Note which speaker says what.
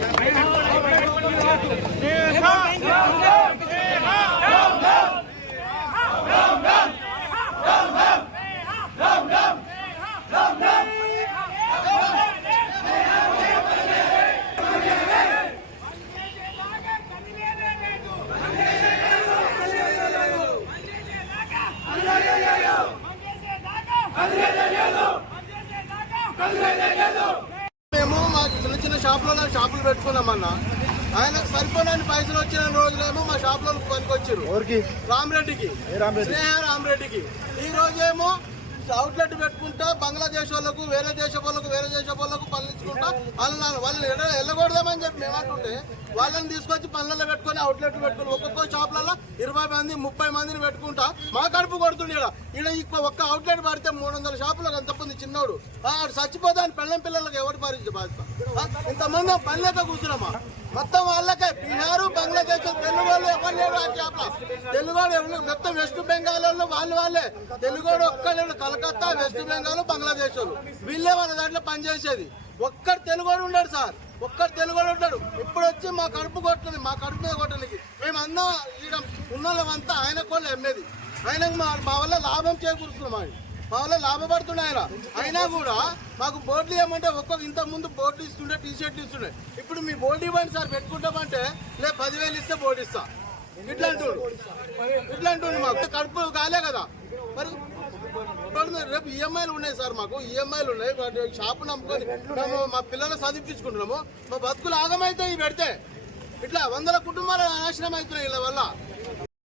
Speaker 1: మేము మా చిన్న షాపులలో షాపులు పెట్టుకున్నామన్నా. ఆయనకు సరిపోయిన పైసలు వచ్చిన రోజులేమో మా షాపులో పనికొచ్చారు రామరెడ్డికి? స్నేహ రామరెడ్డికి. ఈ రోజేమో అవుట్లెట్ పెట్టుకుంటా బంగ్లాదేశ్ వాళ్ళకు వేరే దేశం వాళ్ళకు వేరే దేశం వాళ్ళకు పనిచుకుంటా వాళ్ళని వాళ్ళని వెళ్ళకూడదామని చెప్పి మేము అంటుంటే వాళ్ళని తీసుకొచ్చి పనులలో పెట్టుకొని అవుట్లెట్ పెట్టుకుని ఒక్కొక్క షాప్లలో ఇరవై మంది ముప్పై మందిని పెట్టుకుంటా. మా కడుపు కొడుతుండే ఈడ. ఈడ ఒక్క అవుట్లెట్ పడితే మూడు వందల షాపులకు అంత మంది చిన్నోడు. ఆడు చచ్చిపోతే అని పెళ్ళం పిల్లలకు ఎవరు భరించే బాధ్యత? ఇంతమంది పని లేక కూర్చున్నామా? మొత్తం వాళ్ళకే. బీహారు బంగ్లాదేశ్ తెలుగు వాళ్ళు ఎవరు లేరు అని షాప్లో తెలుగు వాళ్ళు ఎవరు మొత్తం వెస్ట్ బెంగాల్ వాళ్ళు వాళ్ళు. వాళ్ళే వాళ్ళు ఒక్కళ్ళు కలకత్తా వెస్ట్ బెంగాల్ బంగ్లాదేశ్ వాళ్ళు వీళ్ళే వాళ్ళ దాంట్లో పనిచేసేది ఒక్కడు తెలుగుడు ఉన్నాడు సార్. ఒక్కడు తెలుగుడు ఉంటాడు ఇప్పుడు వచ్చి మా కడుపు కొట్టని మా కడుపు మీద కొట్టడానికి. మేము అందరం ఈడ ఉన్న వాళ్ళంతా ఆయన కోళ్ళు ఎమ్మేది ఆయనకు మా మా వల్ల లాభం చేకూరుస్తున్నాం ఆయన. మా వల్ల లాభపడుతున్నాయి ఆయన అయినా కూడా మాకు బోర్డులు ఇవ్వమంటే ఒక్కొక్క ఇంత ముందు బోర్డు ఇస్తుండే టీ షర్ట్లు ఇస్తుండే. ఇప్పుడు మీ బోర్డు ఇవ్వండి సార్ పెట్టుకుంటామంటే లే పదివేలు ఇస్తే బోర్డు ఇస్తా. ఇట్లా అంటుండు ఇట్లా అంటుండు మాకు. కడుపు కాలే కదా. మరి రేపు ఈఎంఐలు ఉన్నాయి సార్ మాకు. ఈఎంఐలు ఉన్నాయి. షాపు నమ్ముకొని మేము మా పిల్లలు చదివించుకుంటున్నాము. మా బతుకులు ఆగమైతే ఇవి పెడితే. ఇట్లా వందల కుటుంబాలు నాశనం అవుతున్నాయి వీళ్ళ వల్ల.